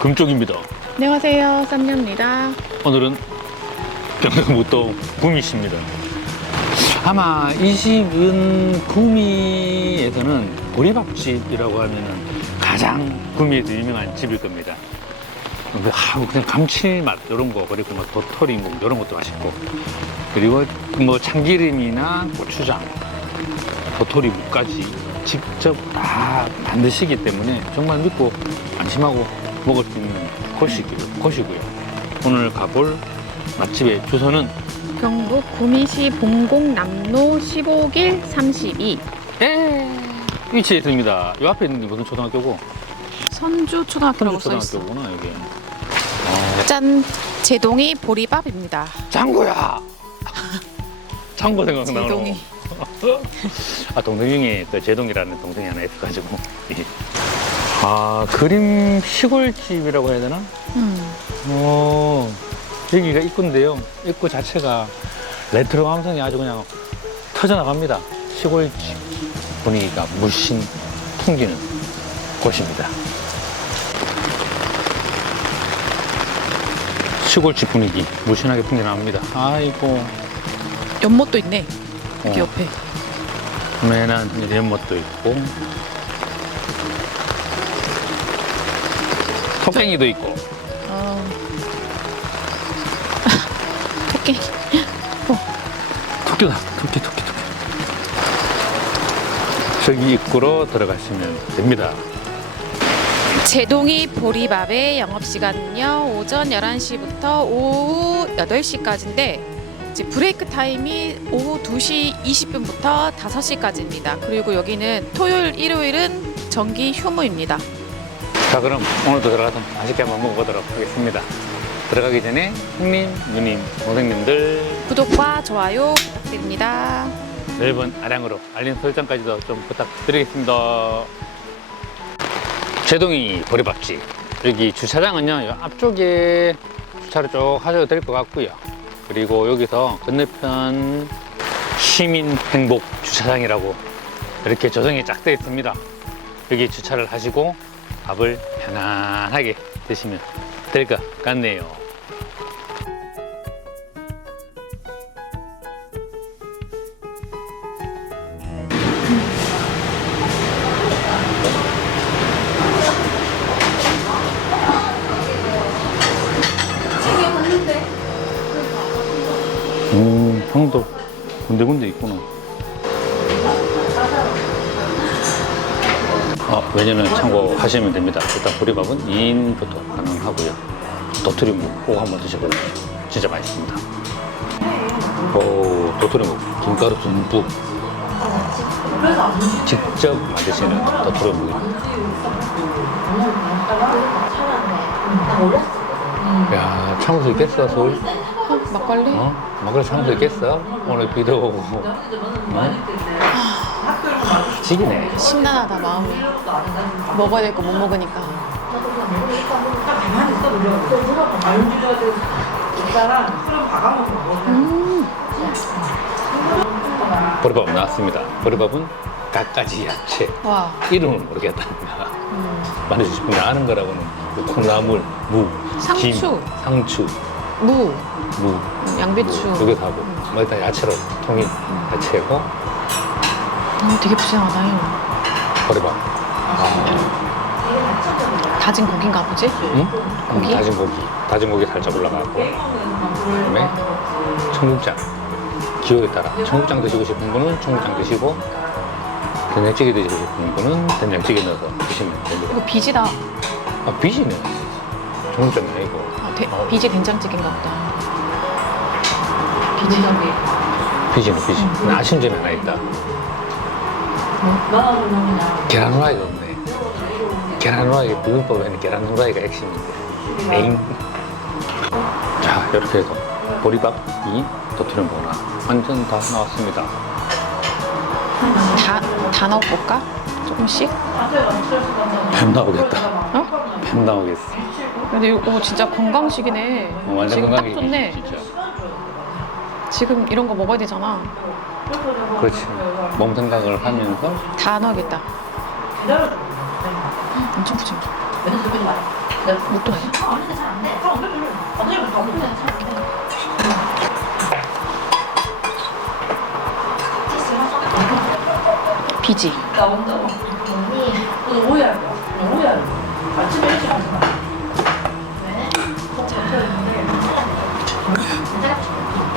금쪽입니다. 안녕하세요, 쌈녀입니다. 오늘은 경상북도 구미시입니다. 아마 이 집은 구미에서는 보리밥집이라고 하면 가장 구미에서 유명한 집일 겁니다. 하, 그냥 감칠맛 이런 거 그리고 뭐 도토리 묵 이런 것도 맛있고 그리고 뭐 참기름이나 고추장, 도토리 묵까지 직접 다 만드시기 때문에 정말 믿고 안심하고 먹을 수 있는 곳이고요. 곳이고요. 오늘 가볼 맛집의 주소는 경북 구미시 봉곡남로 15길 32 위치에 있습니다. 이 앞에 있는 게 무슨 초등학교고? 선주 초등학교라고 써 있어. 초등학교구나 여기. 짠, 제동이 보리밥입니다. 장구야. 장구 생각나노. 제동이. 아 동생 중에 그 제동이라는 동생이 하나 있어가지고. 예. 아 그림 시골집이라고 해야 되나? 음. 어 여기가 입구인데요. 입구 자체가 레트로 감성이 아주 그냥 터져나갑니다. 시골집 분위기가 물씬 풍기는 곳입니다. 시골집 분위기 물씬하게 풍겨납니다. 아이고 연못도 있네. 여기 어. 옆에. 매난 이제 연못도 있고 토깽이도 있고 어. 토끼. 토끼다 토끼 토끼 토끼 저기 입구로 들어가시면 됩니다 제동이 보리밥의 영업시간은요, 오전 11시부터 오후 8시까지인데, 이제 브레이크 타임이 오후 2시 20분부터 5시까지입니다. 그리고 여기는 토요일, 일요일은 정기 휴무입니다. 자 그럼 오늘도 들어가서 맛있게 한번 먹어보도록 하겠습니다 들어가기 전에 형님, 누님, 동생님들 구독과 좋아요 부탁드립니다. 넓은 아량으로 알림 설정까지도 좀 부탁드리겠습니다 제동이 보리밥집 여기 주차장은요 요 앞쪽에 주차를 쭉 하셔도 될 것 같고요 그리고 여기서 건너편 시민 행복 주차장이라고 이렇게 조성이 쫙 되어 있습니다. 여기 주차를 하시고 밥을 편안하게 드시면 될 것 같네요 형도 군데군데 있구나. 아, 메뉴는 참고하시면 됩니다. 일단 보리밥은 2인부터 가능하고요. 도토리묵 꼭 한번 드셔보세요. 진짜 맛있습니다. 오, 도토리묵, 김가루 듬뿍. 직접 만드시는 도토리묵입니다. 야, 참을 수 있겠어, 서울? 어, 막걸리? 어? 막걸리 수 있겠어? 오늘 비도 오고. 어? 지기네. 심란하다 마음이. 먹어야 될 거 못 먹으니까. 음, 보리밥 나왔습니다. 보리밥은 갖가지 야채. 와. 이름은 모르겠답니다. 만드시고 싶으면 아는 거라고는 그 콩나물, 무, 김, 상추. 상추, 무, 무, 음, 양배추. 여기서 하고 뭐 일단 야채로 통일 야채고 음, 되게 푸짐하다. 보리밥. 다진 고기인가 보지? 응? 고기? 다진 고기. 다진 고기 살짝 올라가고 그다음에 청국장. 기호에 따라 청국장 드시고 싶은 분은 청국장 드시고 된장찌개 드시고 싶은 분은 된장찌개 넣어서 드시면 됩니다. 이거 비지다. 아 비지네. 청국장이 아니고 아, 돼, 비지 된장찌개인가 보다. 비지. 비지는 비지. 나 아쉬운 점이 하나 있다. 계란 후라이가 없네. 계란 후라이 비빔밥에는 계란 후라이가 핵심인데. 에잉. 자 이렇게 해서 보리밥이 도토리 보나 완전 다 나왔습니다. 다, 다 넣어볼까? 조금씩? 뱀 나오겠다. 어? 뱀 나오겠어. 근데 이거 진짜 건강식이네. 어, 완전 지금 딱 건강이 좋네. 진짜. 지금 이런 거 먹어야 되잖아. 그렇지. 몸 생각을 하면서 다 넣어야겠다. 엄청. 묵도 아니야? 비지.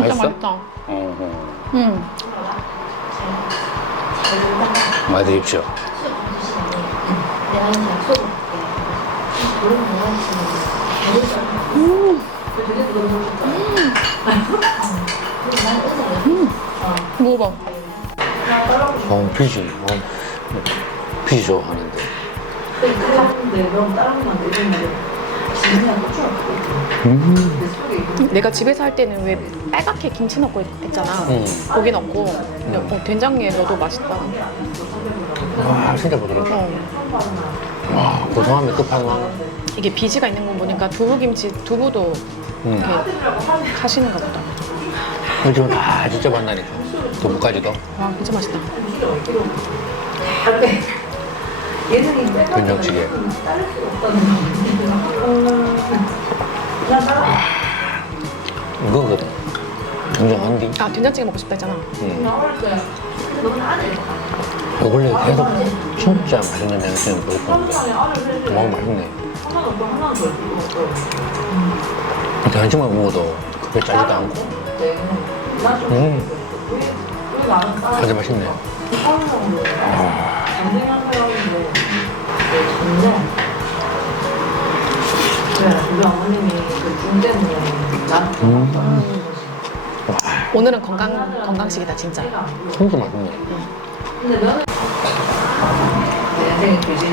진짜 맛있어? 맛있다. 어, 어. 음. 많이 드십시오. 먹어봐. 어, 피지. 어, 피지 좋아하는데. 내가 집에서 할 때는 왜 빨갛게 김치 넣고 했잖아. 음. 고기 넣고. 근데 어, 된장에 넣어도 맛있다. 와, 진짜 부드럽다. 어. 와, 고소함이 끝판왕. 이게 비지가 있는 거 보니까 두부김치, 두부도 음. 이렇게 하시는가 보다. 요즘은 다 진짜 만나니까. 두부까지도. 와, 진짜 맛있다. 된장찌개. 이거거든. 굉장한디. 아, 된장찌개 먹고 싶다 했잖아. 음. 이거 원래 계속 진짜 맛있는 냄새는 보였는데 너무 맛있네. 된장찌개만 먹어도 그게 짜지도 않고. 음. 아주 맛있네. 우리 어머님이 그 중대는 난 음. 오늘은 건강, 건강식이다, 진짜. 진짜 맛있네.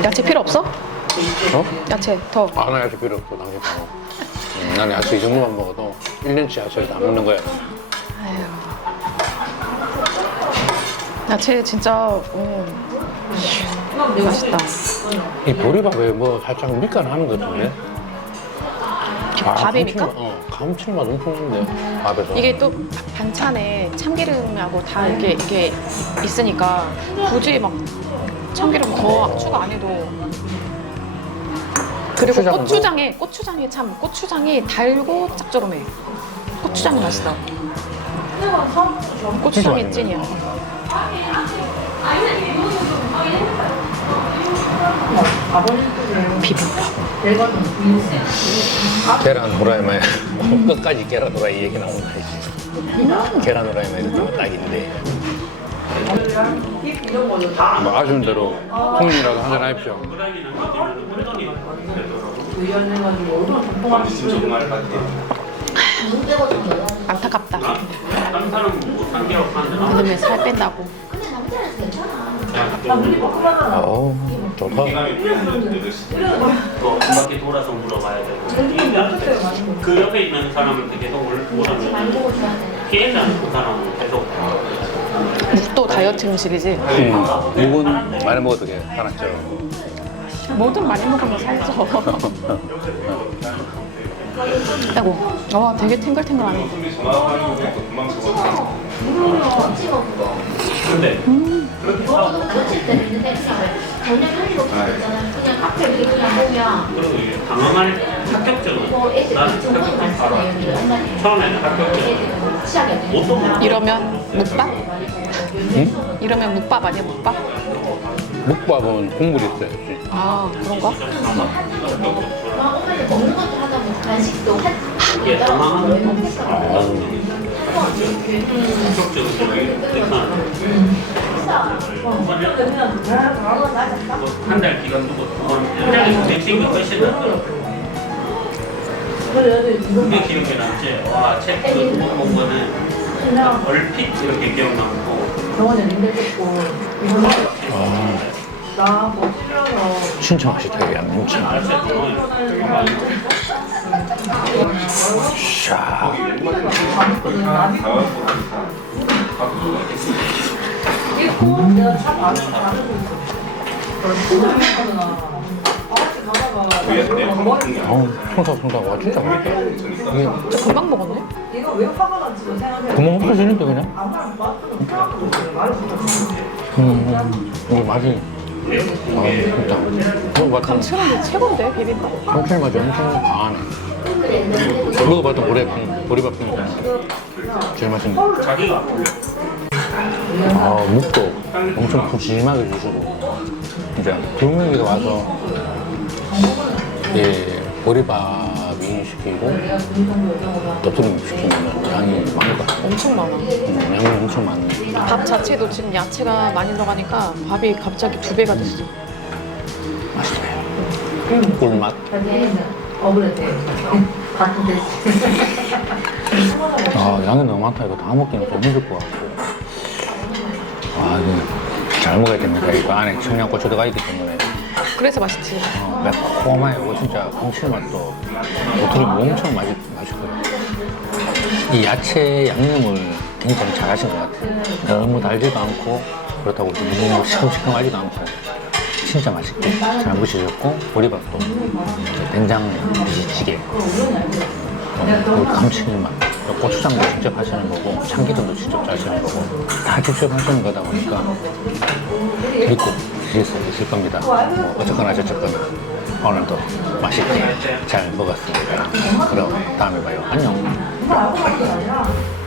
야채 필요 없어? 어? 야채 더. 하나 야채 필요 없고 당신 다 먹어. 음, 나는 야채 이 정도만 먹어도 1년치 야채를 다 먹는 거야. 아유. 야채 진짜, 음, 맛있다. 이 보리밥에 뭐 살짝 밑간하는 것 같은데? 아, 밥에 감칠맛? 어, 감칠맛 엄청 난데 밥에서. 이게 또 반찬에 참기름하고 다 이게, 이게 있으니까 굳이 막 참기름 더 추가 안 해도 그리고 고추장도? 고추장에 고추장이 참 고추장이 달고 짭조름해 고추장이 맛있다 고추장이 맛있네. 찐이야 비빔밥 계란 후라이만 끝까지 계란 후라이 얘기 나온다. 이씨. 계란 후라이만 이랬던 딱인데. 뭐 아쉬운 대로 콩이라도 한잔 하십시오. 안타깝다 그다음에 살 뺀다고 어, 좋다. 한 바퀴 돌아서 물어봐야 되고. 그 옆에 있는 사람한테 계속 물- 물어보면 피해자 그 사람은 계속. 묵도 다이어트 음식이지? 음, 묵은 많이 먹어도 돼. 하나죠. 뭐든 많이 먹으면 살쪄 아이고. 와 되게 탱글탱글하네 근데 그리고 이게 당황할 합격증은 나는 합격증 바로 알았어. 처음에는 합격증 못 먹어 이러면 묵밥? 응? 이러면 묵밥 아니야 묵밥? 묵밥은 국물이 있어야지. 아 그런가? 이게 당황하는 합격증은 한달 기간 두고 현장에서 매칭이 훨씬 낫더라고 그게 기억에 남지 와책 본 거는 얼핏 이렇게 기억나고 병원에 아, 나뭐 찔러서 신청하시다, 양념장. 알았어요. 샤. 어우, 통닭통닭 와 진짜 맛있다. 이게 진짜 금방 먹었네. 이거 왜 화가 났지? 생각해. 구멍 없어지는데 그냥? 아무랑 맞으면 생각하고 말을 못하고. 음, 음. 이거 맛이 아 진짜 이거 같은 감칠맛이 최고인데 비빔밥. 감칠맛이 엄청 강하네. 먹어봤던 보리 보리밥 중에서 제일 맛있는. 거. 아 묵도 엄청 푸짐하게 주시고 두 명이서 와서 예 보리밥이 시키고 덮드림 시키면 양이 많을 것 같아. 엄청 많아. 음, 양이 엄청 많네. 밥 자체도 지금 야채가 많이 들어가니까 밥이 갑자기 두 배가 됐어. 맛있네. 꿀맛. 억울했대. 같은 데아 양이 너무 많다. 이거 다 먹기는 좀 힘들 것 같고. 아 이거 잘 먹어야 됩니다. 이거 안에 청양고추 들어가 있기 때문에 그래서 맛있지. 어, 매콤해요. 이거 진짜 감칠맛도 도토리 묵 엄청 맛있, 맛있고요. 이 야채 양념을 굉장히 잘하신 것 같아요. 너무 달지도 않고 그렇다고 너무 시큼시큼하지도 않고 진짜 맛있게 잘 무시셨고 보리밥도 된장 비지찌개 어, 그리고 감칠맛 고추장도 직접 하시는 거고 참기름도 직접 하시는 거고 다 직접 하시는 거다 보니까 믿고 드릴 수 있을 겁니다. 뭐 어쨌거나 저쨌거나 오늘도 맛있게 잘 먹었습니다. 그럼 다음에 봐요. 안녕.